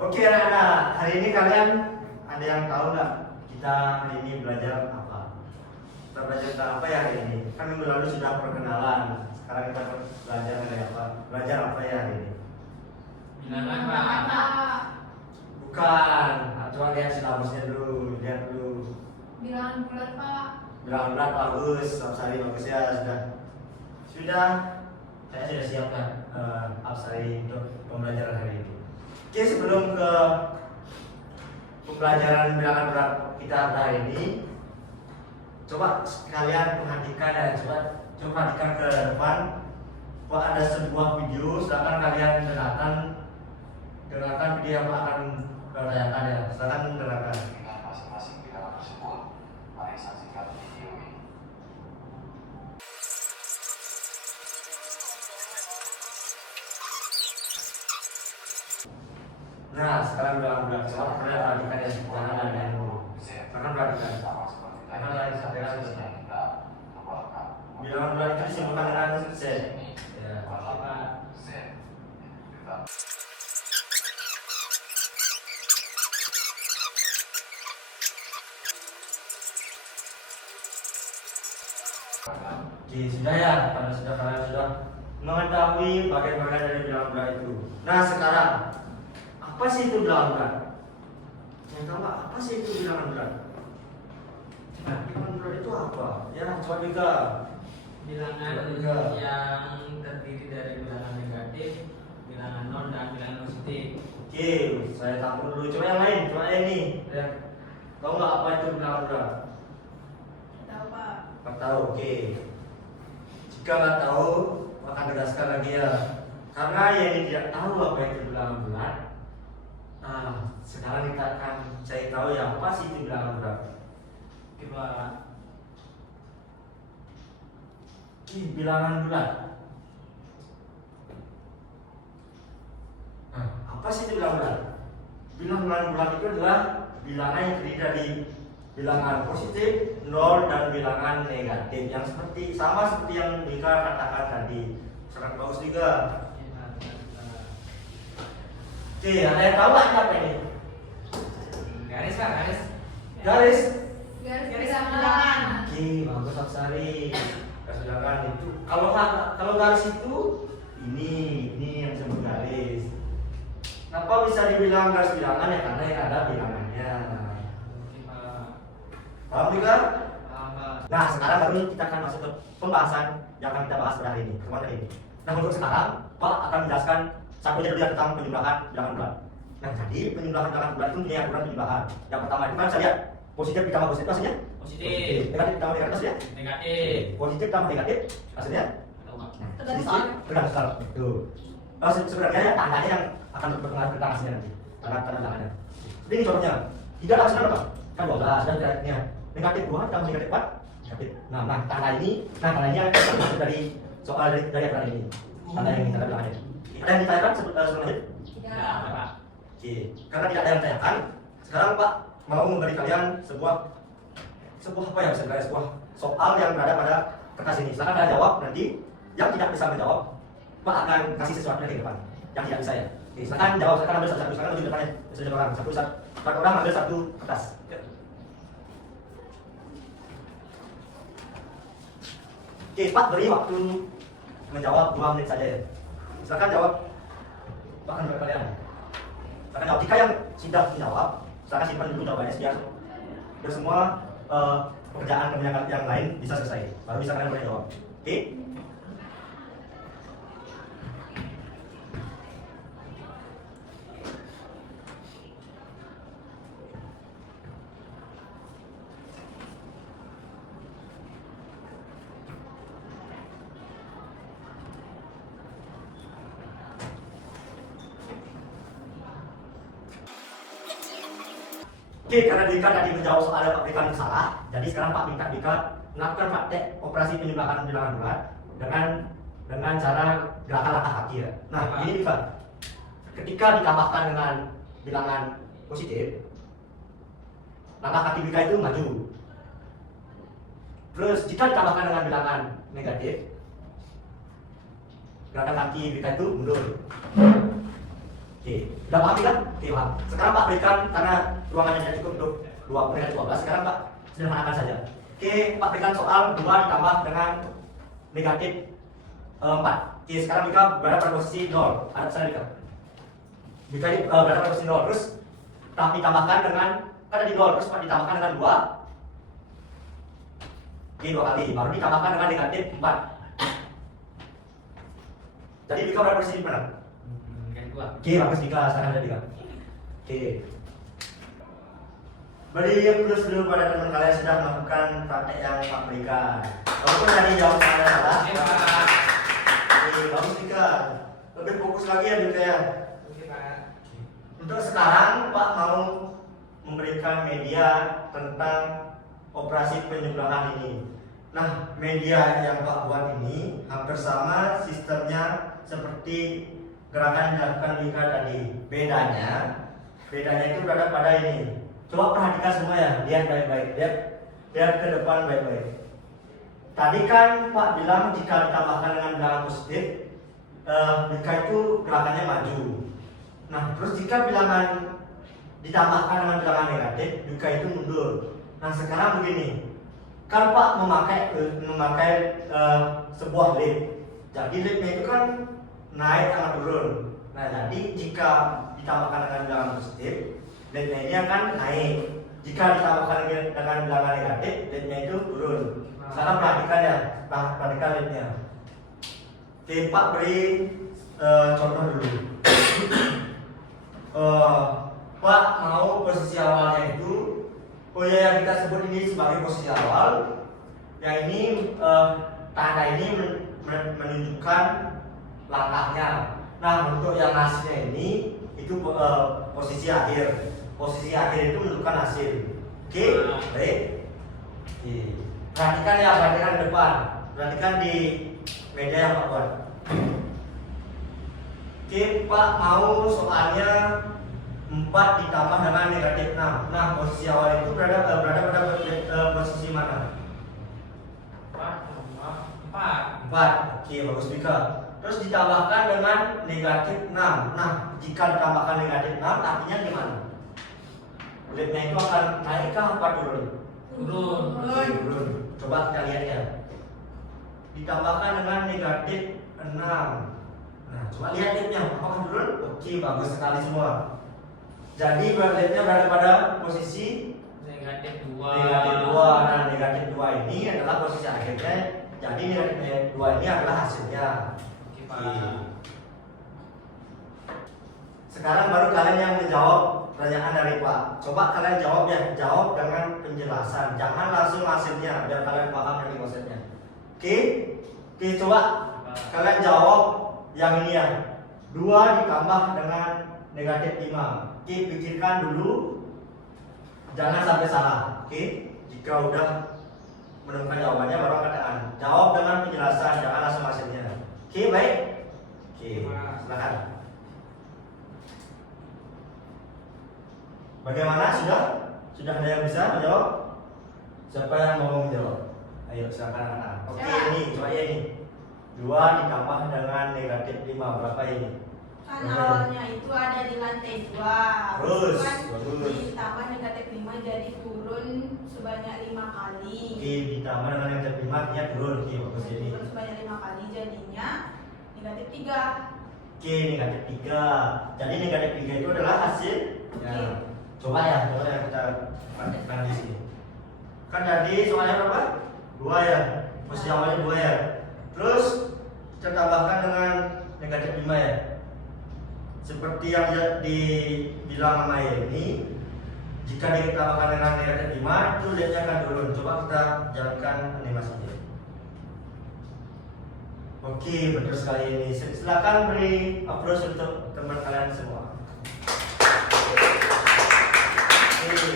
Oke anak-anak, hari ini kalian ada yang tahu nggak kita hari ini belajar apa? Kita belajar tentang apa ya hari ini? Kan minggu lalu sudah perkenalan. Sekarang kita belajar mengenai apa? Belajar apa ya hari ini? Bilangan Pak. Bukan. Coba lihat silabusnya dulu, lihat dulu. Bilangan bulat Pak. Bilangan bulat bagus, Absari bagus ya sudah. Sudah, saya sudah siapkan Absari untuk pembelajaran hari ini. Oke, sebelum ke pembelajaran bilangan bulat kita hari ini, coba kalian perhatikan ya, coba perhatikan ke depan. Wah, ada sebuah video, silakan kalian dengarkan video yang akan bertanyakan ya, silakan dengarkan. Dengan masing-masing bilangan tersebut, mari saksikan video ini. Nah, sekarang bilangan bulat, coba kalian perhatikan ya, jangan ada dulu. Silakan perhatikan. Sama seperti tadi, Jangan lagi sampai lagi. kita keluarkan. Bilangan bulat itu disebutkan dengan Z. Ya. Pertama, Z. Kita Oke, sudah ya, karena kalian sudah mengetahui bagian-bagian dari bilangan bulat itu. Nah, sekarang apa sih itu bilangan bulat? Yang tahu nggak apa sih itu bilangan bulat? Nah, bilangan bulat itu apa? Ya, coba juga. Bilangan Juga. yang terdiri dari bilangan negatif, bilangan nol dan bilangan positif. Oke, saya tampil dulu. Coba yang lain, coba ini. Ya. Tahu nggak apa itu bilangan bulat? Tahu Pak. Nggak tahu, oke. Jika nggak tahu, akan jelaskan lagi ya. Karena yang tidak tahu apa itu bilangan bulat, nah, sekarang kita akan cari tahu ya apa sih itu bilangan bulat. Coba Bilangan bulat. Nah, apa sih itu bilangan bulat? Bilangan bulat itu adalah bilangan yang terdiri dari bilangan positif, nol, dan bilangan negatif yang sama seperti yang Dika katakan tadi. Sangat bagus juga. Oke, ada yang tahu nggak apa ini? garis Pak, garis. Garis. Garis bilangan. Oke, bagus Absari. Garis bilangan itu. Kalau garis itu ini yang disebut garis. Kenapa bisa dibilang garis bilangan ya? Karena yang ada bilangannya. Oke Pak. Paham juga? Paham Pak. Nah, sekarang baru kita akan masuk ke pembahasan yang akan kita bahas pada hari ini. Kemana ini? Nah, untuk sekarang, Pak akan menjelaskan satunya dulu tentang penjumlahan bilangan bulat. Nah, jadi penjumlahan bilangan bulat itu punya aturan penjumlahan. Yang pertama itu kan saya lihat positif ditambah positif hasilnya Positif. negatif ditambah negatif hasilnya Negatif. positif ditambah negatif hasilnya Tahu Pak. Tergantung. tergantung. Betul. Sebenarnya ya tandanya yang akan berpengaruh tentang hasilnya nanti. Tanda-tandanya. Ini contohnya. Tidak ada hasilnya apa? Kan 12 dan negatifnya. Negatif 2 ditambah negatif 4 negatif. Nah, tanda ini masuk dari soal dari aturan ini. Tanda yang kita bilangnya. Ada yang ditanyakan sebelumnya? Tidak ada Pak. Oke, karena tidak ada yang ditanyakan, sekarang Pak mau memberi kalian sebuah apa ya sebenarnya sebuah soal yang berada pada kertas ini. Silakan kalian jawab nanti. Yang tidak bisa menjawab, Pak akan kasih sesuatu lagi ke depan. Yang tidak bisa ya. Oke, silakan jawab. Silakan ambil satu-satu. Silakan tunjuk depannya. Satu orang, satu orang ambil satu kertas. Oke, Pak beri waktu menjawab 2 menit saja ya. Silakan jawab. Pak akan jawab kalian. Silakan jawab. Jika yang sudah menjawab, silakan simpan dulu jawabannya biar semua pekerjaan yang lain bisa selesai. Baru bisa kalian boleh jawab. Oke? Oke, karena Dika tadi menjawab soal Pak Dika salah, jadi sekarang Pak Dika melakukan praktek operasi penjumlahan bilangan bulat dengan cara gerakan langkah kaki ya. Nah, ini Dika. Ketika ditambahkan dengan bilangan positif, langkah kaki Dika itu maju. Terus jika ditambahkan dengan bilangan negatif, gerakan kaki Dika itu mundur. Oke, Oke, udah paham kan? Oke Pak. Sekarang Pak berikan karena ruangannya tidak cukup untuk 12. Sekarang Pak sederhanakan saja. Oke, Pak berikan soal 2 ditambah dengan negatif 4. Oke, sekarang Bika berada pada posisi 0. Ada sana Bika. Bika berada pada posisi 0. Terus ditambahkan dengan ada di 0, terus Pak ditambahkan dengan 2. Oke, 2 kali. Baru ditambahkan dengan negatif 4. Jadi Bika berada pada posisi mana? Oke, bagus Bika. Sekarang ada Bika. Oke. Beri plus dulu pada teman kalian sudah melakukan praktek yang Pak berikan. Walaupun tadi jawabannya salah. Oke, Pak. Oke, bagus Bika. Lebih fokus lagi ya Bika ya. Oke, Pak. Untuk sekarang Pak mau memberikan media tentang operasi penjumlahan ini. Nah, media yang Pak buat ini hampir sama sistemnya seperti gerakan yang dilakukan Bika tadi. Bedanya itu berada pada ini. Coba perhatikan semua ya, lihat baik-baik, lihat ke depan baik-baik. Tadi kan Pak bilang jika ditambahkan dengan bilangan positif, Bika itu gerakannya maju. Nah, terus jika bilangan ditambahkan dengan bilangan negatif, Bika itu mundur. Nah, sekarang begini, kan Pak memakai sebuah lift. Jadi liftnya itu kan naik sama turun. Nah, jadi jika ditambahkan dengan bilangan positif, liftnya ini akan naik. Jika ditambahkan dengan bilangan negatif, liftnya itu turun. Sekarang perhatikan ya, perhatikan liftnya. Oke, Pak beri contoh dulu. Pak mau posisi awalnya itu, yang kita sebut ini sebagai posisi awal. Yang ini tanda ini menunjukkan langkahnya. Nah, untuk yang hasilnya ini itu posisi akhir. Posisi akhir itu menentukan hasil. Oke, baik. Oke. Perhatikan ya, perhatikan di depan. Perhatikan di meja yang Pak buat. Oke, Pak mau soalnya 4 ditambah dengan negatif 6. Nah, posisi awal itu berada pada posisi mana? 4. Oke, bagus Bika. Terus ditambahkan dengan negatif 6. Nah, jika ditambahkan negatif 6 artinya gimana? Liftnya itu akan naik kah apa turun? Turun. Coba kita lihat ya. Ditambahkan dengan negatif 6. Nah, coba lihat liftnya, apakah turun? Oke, bagus sekali semua. Jadi liftnya berada pada posisi Negatif 2. negatif 2. Nah, negatif 2 ini adalah posisi akhirnya. Jadi negatif 2 ini adalah hasilnya. Oke, Pak. Sekarang baru kalian yang menjawab pertanyaan dari Pak. Coba kalian jawab ya, jawab dengan penjelasan. Jangan langsung hasilnya, biar kalian paham yang konsepnya. Oke, coba kalian jawab yang ini ya. 2 ditambah dengan negatif 5. Oke, pikirkan dulu. Jangan sampai salah. Oke, jika udah menemukan jawabannya baru katakan. Jawab dengan penjelasan, jangan langsung hasilnya. Oke, baik. Oke, silakan. Bagaimana? Sudah ada yang bisa menjawab? Siapa yang mau menjawab? Ayo silakan. Oke, ini coba ya ini. 2 ditambah dengan negatif 5 berapa ini? Kan awalnya itu ada di lantai 2. Terus, Kan bagus. ditambah negatif 5 jadi turun sebanyak 5 kali. Oke, ditambah dengan negatif 5 artinya turun. Oke, bagus ini. Turun sebanyak 5 kali jadinya negatif 3. Oke, negatif 3. Jadi negatif 3 itu adalah hasil. Ya. Coba ya kita praktekkan di sini. Kan tadi soalnya berapa? 2 ya. Posisi awalnya 2 ya. Terus kita tambahkan dengan negatif 5 ya. Seperti yang dibilang sama ini, jika ditambahkan dengan negatif 5 itu lihatnya akan turun. Coba kita jalankan animasinya. Oke, betul sekali ini. Silakan beri applause untuk teman kalian semua. Oke.